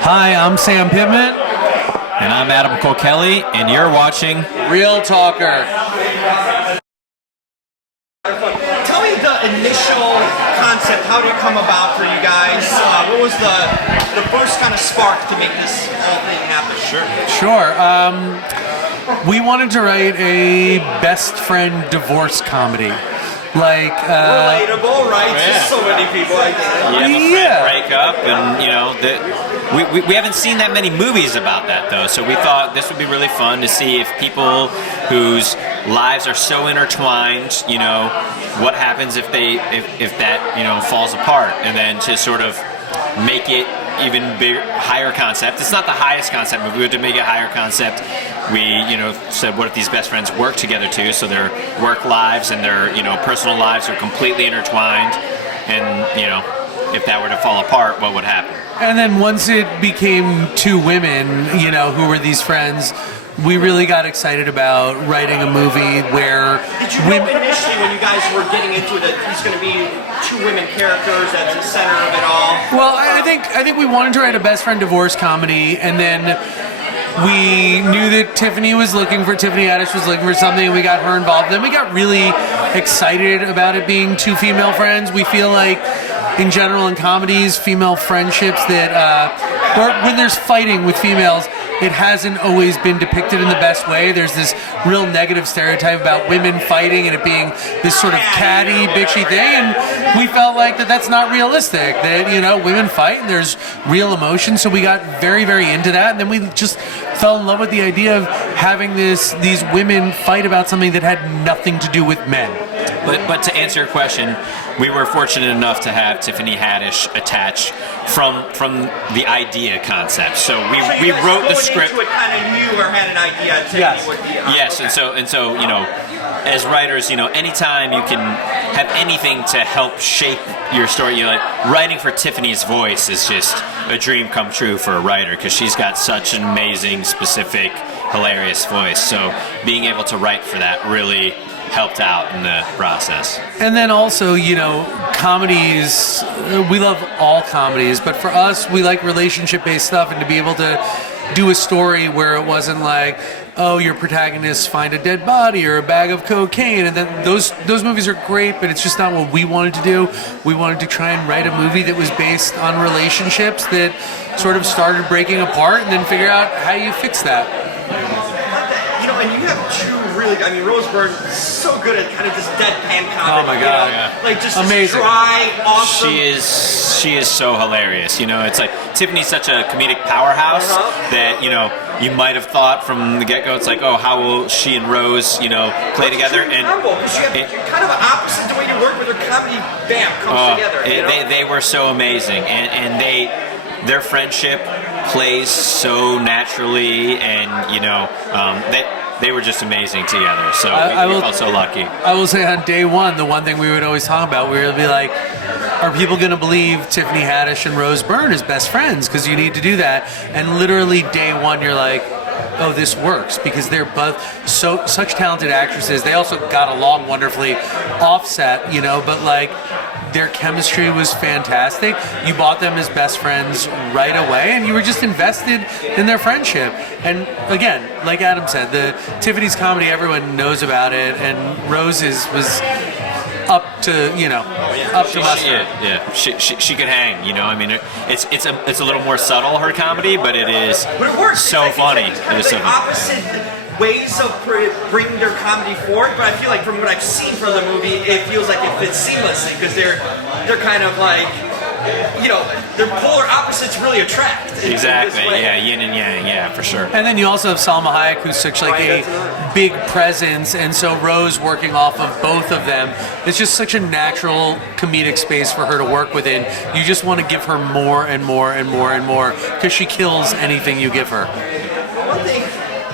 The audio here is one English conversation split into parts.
Hi, I'm Sam Pitman. And I'm Adam Kelly, and you're watching Real Talker. Tell me the initial concept. How did it come about for you guys? What was the first kind of spark to make this whole thing happen? Sure. We wanted to write a best friend divorce comedy. Relatable, right? Yeah. Just so many people like that. you have a friend break up, and we haven't seen that many movies about that though. So we thought this would be really fun to see if people whose lives are so intertwined, what happens if that falls apart, and then to sort of make it even bigger, higher concept. It's not the highest concept movie. We had to make it higher concept. We, said, what if these best friends work together too? So their work lives and their, personal lives are completely intertwined. And, if that were to fall apart, what would happen? And then once it became two women, who were these friends, we really got excited about writing a movie where Did you know initially when you guys were getting into it that he's going to be two women characters at the center of it all? Well, I think we wanted to write a best friend divorce comedy, and then we knew that Tiffany Haddish was looking for something, and we got her involved. Then we got really excited about it being two female friends. We feel like, in general, in comedies, female friendships or when there's fighting with females, it hasn't always been depicted in the best way. There's this real negative stereotype about women fighting and it being this sort of catty, bitchy thing, and we felt like that's not realistic, that, women fight and there's real emotion, so we got very, very into that, and then we just fell in love with the idea of having these women fight about something that had nothing to do with men. But to answer your question, we were fortunate enough to have Tiffany Haddish attached from the idea concept. So we wrote the script. Into it kind of knew or had an idea. Yes. Would be Yes, and so as writers, anytime you can have anything to help shape your story, writing for Tiffany's voice is just a dream come true for a writer, because she's got such an amazing, specific, hilarious voice. So being able to write for that really helped out in the process. And then also, comedies, we love all comedies, but for us, we like relationship-based stuff, and to be able to do a story where it wasn't like, oh, your protagonists find a dead body or a bag of cocaine, and then those movies are great, but it's just not what we wanted to do. We wanted to try and write a movie that was based on relationships that sort of started breaking apart, and then figure out how you fix that. And you have two Rose Byrne is so good at kind of this deadpan comedy. Oh my God! Yeah. Just amazing, dry, awesome. She is so hilarious. It's like Tiffany's such a comedic powerhouse that you might have thought from the get-go. It's like, oh, how will she and Rose play together? And you're kind of opposite the way you work with her comedy. Bam, comes together. They were so amazing, and their friendship plays so naturally, and they were just amazing together. So we felt so lucky. I will say on day one, the one thing we would always talk about, we would be like, are people going to believe Tiffany Haddish and Rose Byrne as best friends? Because you need to do that. And literally day one, you're like, oh, this works, because they're both such talented actresses. They also got along wonderfully offset, but their chemistry was fantastic. You bought them as best friends right away, and you were just invested in their friendship. And again, like Adam said, the Tiffany's comedy, everyone knows about it, and Rose's was up to mustard. Yeah. She could hang. It's a little more subtle, her comedy, but it is so funny. It is so funny. Opposite ways of bringing their comedy forward, but I feel like from what I've seen from the movie, it feels like it fits seamlessly, because they're kind of like, their polar opposites really attract. Exactly. Yeah, yin and yang. Yeah, for sure. And then you also have Salma Hayek, who's such a big presence, and so Rose working off of both of them. It's just such a natural comedic space for her to work within. You just want to give her more and more and more and more, because she kills anything you give her. One thing,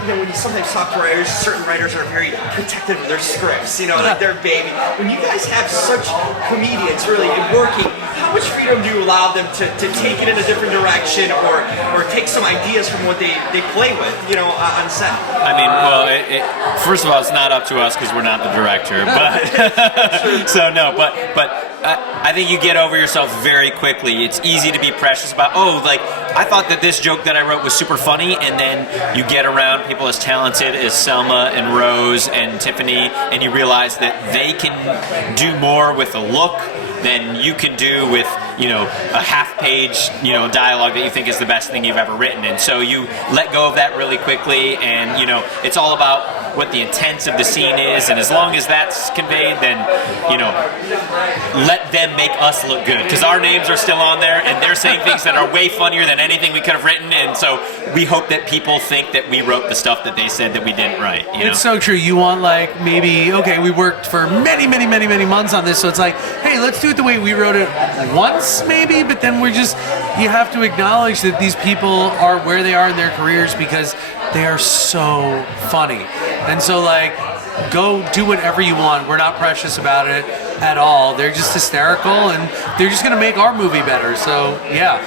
when you sometimes talk to writers, certain writers are very protective of their scripts, like their baby. When you guys have such comedians really working, how much freedom do you allow them to take it in a different direction, or take some ideas from what they play with, on set? I mean, well, first of all, it's not up to us because we're not the director, but so no, but I think you get over yourself very quickly. It's easy to be precious about, I thought that this joke that I wrote was super funny, and then you get around people as talented as Selma and Rose and Tiffany, and you realize that they can do more with a look than you can do with, a half-page, dialogue that you think is the best thing you've ever written. And so you let go of that really quickly, and, it's all about what the intent of the scene is, and as long as that's conveyed, then, let them make us look good, because our names are still on there, and they're saying things that are way funnier than anything we could have written, and so we hope that people think that we wrote the stuff that they said that we didn't write. It's so true. You want, we worked for many, many, many, many months on this, so it's like, hey, let's do it the way we wrote it once, maybe, but then you have to acknowledge that these people are where they are in their careers because they are so funny. And so, go do whatever you want. We're not precious about it at all. They're just hysterical, and they're just going to make our movie better. So, yeah,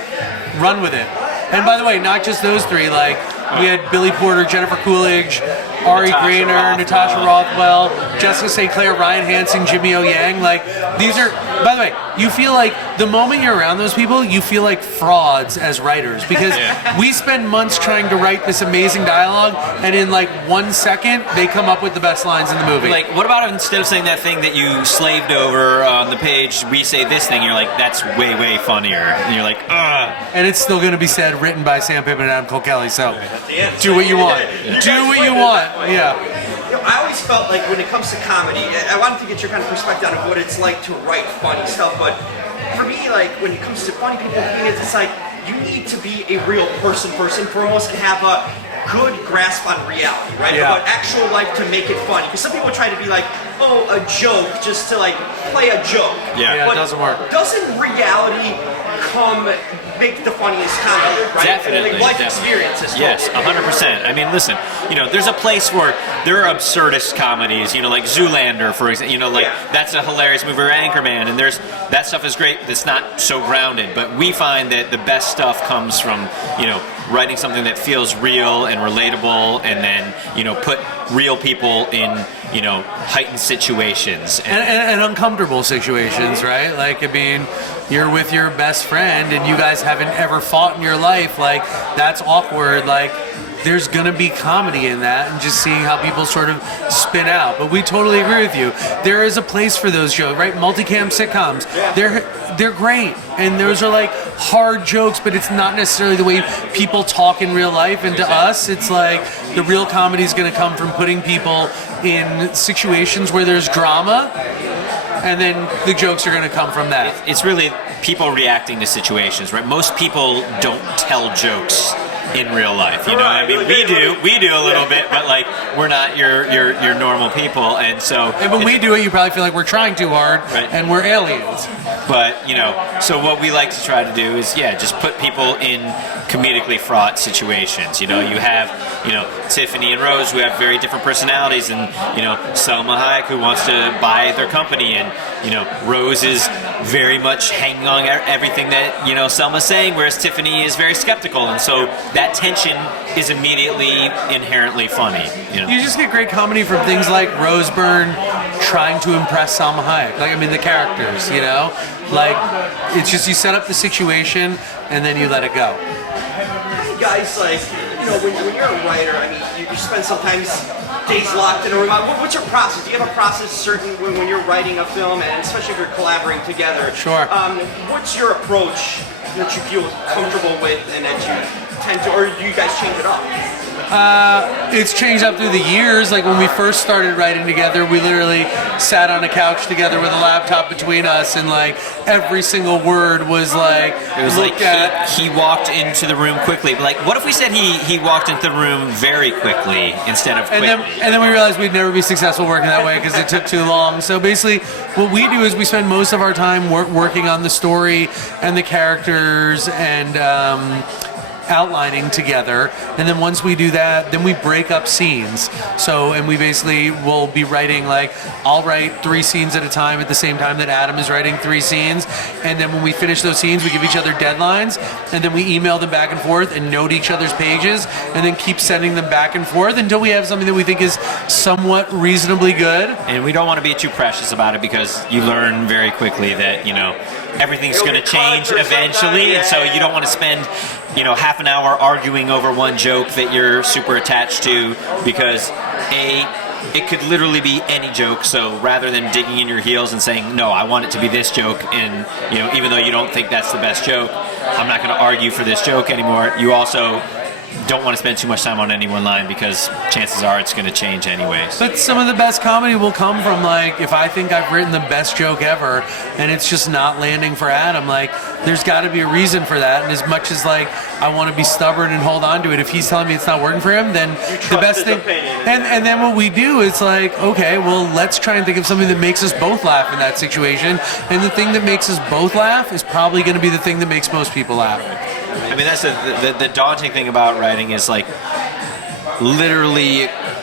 run with it. And by the way, not just those three. We had Billy Porter, Jennifer Coolidge, Ari Grainer, Natasha Rothwell, Jessica St. Clair, Ryan Hansen, Jimmy O. Yang. These are, by the way, you feel like the moment you're around those people, you feel like frauds as writers because we spend months trying to write this amazing dialogue, and in 1 second, they come up with the best lines in the movie. What about instead of saying that thing that you slaved over on the page, we say this thing, you're like, that's way, way funnier. And you're like, ugh. And it's still going to be said, written by Sam Pitman and Adam Cole Kelly, so do what you want. Do what you want. Yeah. I always felt like when it comes to comedy, I wanted to get your kind of perspective on what it's like to write funny stuff, but for me, when it comes to funny people, it's like you need to be a real person first and foremost and have a good grasp on reality, right? Yeah. About actual life to make it funny. Because some people try to be a joke just to play a joke. Yeah, but it doesn't work. Doesn't reality make the funniest comedy, right? Definitely. Life experiences. Yes, 100%. I mean, listen, there's a place where there are absurdist comedies, like Zoolander, for example, that's a hilarious movie, or Anchorman, and that stuff is great, that's not so grounded, but we find that the best stuff comes from, writing something that feels real and relatable, and then, put real people in, heightened situations. And uncomfortable situations, right? You're with your best friend and you guys haven't ever fought in your life, that's awkward, there's gonna be comedy in that, and just seeing how people sort of spin out. But we totally agree with you. There is a place for those jokes, right? Multicam sitcoms, they're great, and those are hard jokes, but it's not necessarily the way people talk in real life. And to us, it's the real comedy is gonna come from putting people in situations where there's drama, and then the jokes are going to come from that. It's really people reacting to situations, right? Most people don't tell jokes in real life, what I mean? We do a little bit, but we're not your normal people, and so. And when we do it, you probably feel like we're trying too hard, right, and we're aliens. But so what we like to try to do is, just put people in comedically fraught situations. You have, Tiffany and Rose, who have very different personalities, and Selma Hayek, who wants to buy their company, and Rose is very much hanging on everything that Selma's saying, whereas Tiffany is very skeptical, and so that tension is immediately inherently funny. You just get great comedy from things like Rose Byrne trying to impress Salma Hayek. The characters, it's just you set up the situation and then you let it go. Hey guys, when you're a writer, you spend sometimes days locked in a room. What's your process? Do you have a process certain when you're writing a film, and especially if you're collaborating together? Sure. What's your approach that you feel comfortable with and that you tend to, or do you guys change it up? It's changed up through the years. When we first started writing together, we literally sat on a couch together with a laptop between us, and every single word was it was he walked into the room quickly. But what if we said he walked into the room very quickly instead of quickly? And then we realized we'd never be successful working that way because it took too long. So basically, what we do is we spend most of our time working on the story and the characters, and outlining together, and then once we do that, then we break up scenes. So, and we basically will be writing, like, I'll write 3 scenes at a time at the same time that Adam is writing 3 scenes, and then when we finish those scenes, we give each other deadlines, and then we email them back and forth and note each other's pages, and then keep sending them back and forth until we have something that we think is somewhat reasonably good. And we don't want to be too precious about it, because you learn very quickly that, everything's going to change eventually, and so you don't want to spend, half an hour arguing over one joke that you're super attached to, because it could literally be any joke. So rather than digging in your heels and saying, no, I want it to be this joke, and even though you don't think that's the best joke, I'm not going to argue for this joke anymore. You also don't want to spend too much time on any one line, because chances are it's going to change anyways. But some of the best comedy will come from, like, if I think I've written the best joke ever and it's just not landing for Adam, like, there's got to be a reason for that. And as much as, like, I want to be stubborn and hold on to it, if he's telling me it's not working for him, then the best thing. And then what we do is, like, okay, well, let's try and think of something that makes us both laugh in that situation. And the thing that makes us both laugh is probably going to be the thing that makes most people laugh. I mean, that's the daunting thing about writing is, like, literally,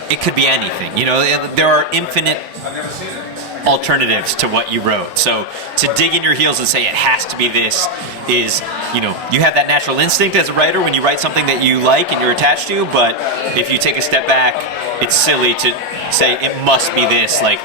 it could be anything. There are infinite alternatives to what you wrote. So to dig in your heels and say it has to be this is, you have that natural instinct as a writer when you write something that you like and you're attached to, but if you take a step back, it's silly to say it must be this. Like,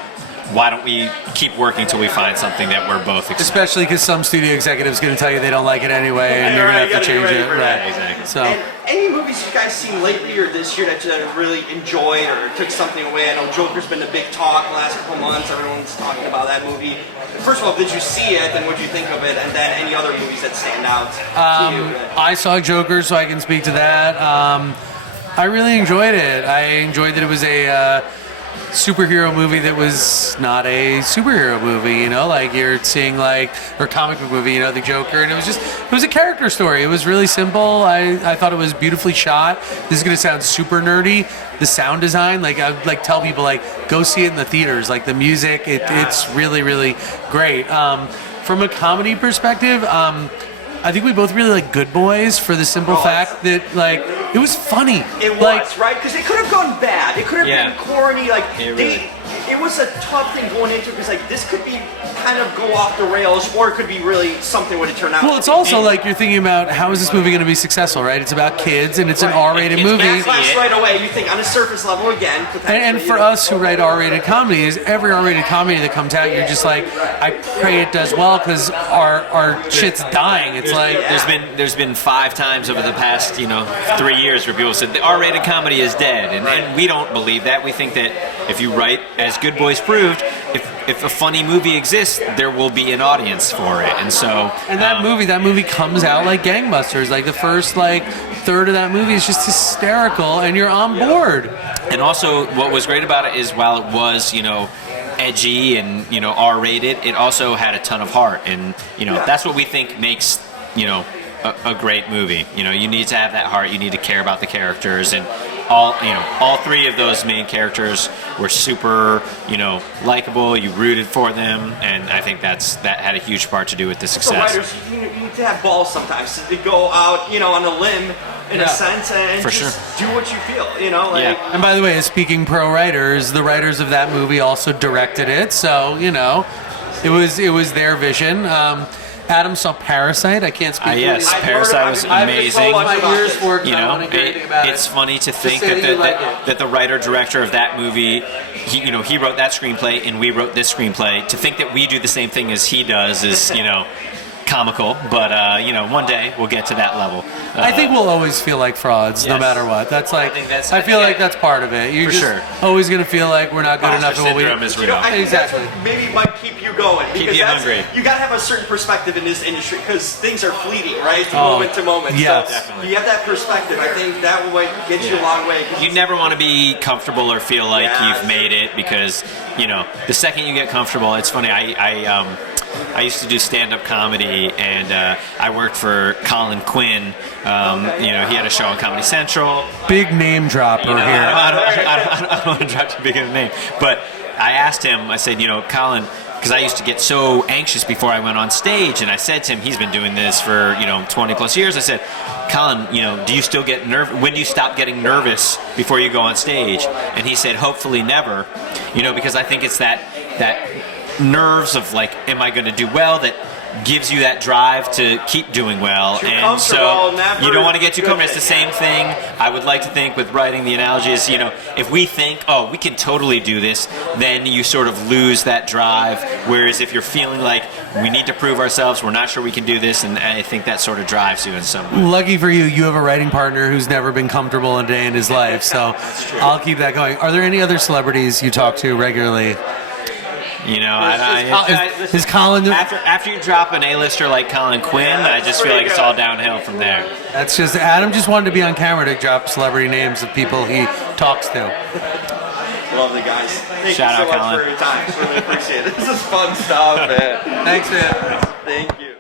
why don't we keep working till we find something that we're both excited? Especially because some studio executive's going to tell you they don't like it anyway, and you're going to have to change it. Right, exactly. So, and any movies you guys seen lately or this year that you really enjoyed or took something away? I know Joker's been the big talk the last couple months. Everyone's talking about that movie. First of all, did you see it, and what did you think of it? And then any other movies that stand out to you? I saw Joker, so I can speak to that. I really enjoyed it. I enjoyed that it was a superhero movie that was not a superhero movie, like you're seeing, like, or comic book movie, the Joker, and it was a character story. It was really simple. I thought it was beautifully shot. This is going to sound super nerdy. The sound design, like, I would tell people, like, go see it in the theaters. Like, the music, it's really, really great. From a comedy perspective, I think we both really like Good Boys for the simple fact that, like, it was funny. It was, like, right? Because it could have gone bad. It could have been corny. Like, really. It was a tough thing going into it, because, like, this could be kind of go off the rails, or it could be really something when it turned out. Well, it's also like you're thinking about how is this movie going to be successful, right? It's about kids, and it's an R-rated movie. Backlash right away. You think on a surface level again. And for us who write R-rated comedies, every R-rated comedy that comes out, you're just like, I pray it does well, because our shit's dying. It's There's been 5 times over the past 3 years where people said the R-rated comedy is dead, and we don't believe that. We think that if you write, as Good Boys proved, if a funny movie exists, there will be an audience for it, and so. And that movie comes out like gangbusters. Like, the first third of that movie is just hysterical, and you're on board. And also, what was great about it is, while it was edgy and R-rated, it also had a ton of heart, and that's what we think makes a great movie. You need to have that heart. You need to care about the characters, and all 3 of those main characters were super likable. You rooted for them, and I think that had a huge part to do with the success. So writers, you need to have balls sometimes to go out on a limb in a sense, and for just do what you feel. And by the way, speaking pro writers, the writers of that movie also directed it, so it was their vision. Adam saw Parasite. I can't speak. Yes, Parasite was amazing. It's funny to think that the writer-director of that movie, he wrote that screenplay, and we wrote this screenplay. To think that we do the same thing as he does is, comical, but one day we'll get to that level. I think we'll always feel like frauds, no matter what. That's like, I feel like that's part of it. You're just always going to feel like we're not good enough at what we do. Is real. I think that's what maybe might keep you going. Keep you hungry. You got to have a certain perspective in this industry, because things are fleeting, right? Moment to moment. Yes. So you have that perspective. I think that will get you a long way. You never want to be comfortable or feel like you've made it, because the second you get comfortable, it's funny. I used to do stand-up comedy, and I worked for Colin Quinn. He had a show on Comedy Central. Big name dropper here. I don't want to drop too big of a name, but I asked him. I said, Colin, because I used to get so anxious before I went on stage, and I said to him, he's been doing this for 20 plus years. I said, Colin, do you still get nervous? When do you stop getting nervous before you go on stage? And he said, hopefully never, because I think it's that nerves of like, am I going to do well, that gives you that drive to keep doing well. And so you don't want to get too comfortable. It's the same thing I would like to think with writing. The analogy is, if we think, oh, we can totally do this, then you sort of lose that drive. Whereas if you're feeling like we need to prove ourselves, we're not sure we can do this, and I think that sort of drives you in some way. Lucky for you, you have a writing partner who's never been comfortable a day in his life, so I'll keep that going. Are there any other celebrities you talk to regularly? Is Colin... After you drop an A-lister like Colin Quinn, I just feel like it's all downhill from there. That's just... Adam just wanted to be on camera to drop celebrity names of people he talks to. Lovely, guys. Thank Shout you so out, much Colin. for your time. Really appreciate it. This is fun stuff, man. Thanks, man. Thank you.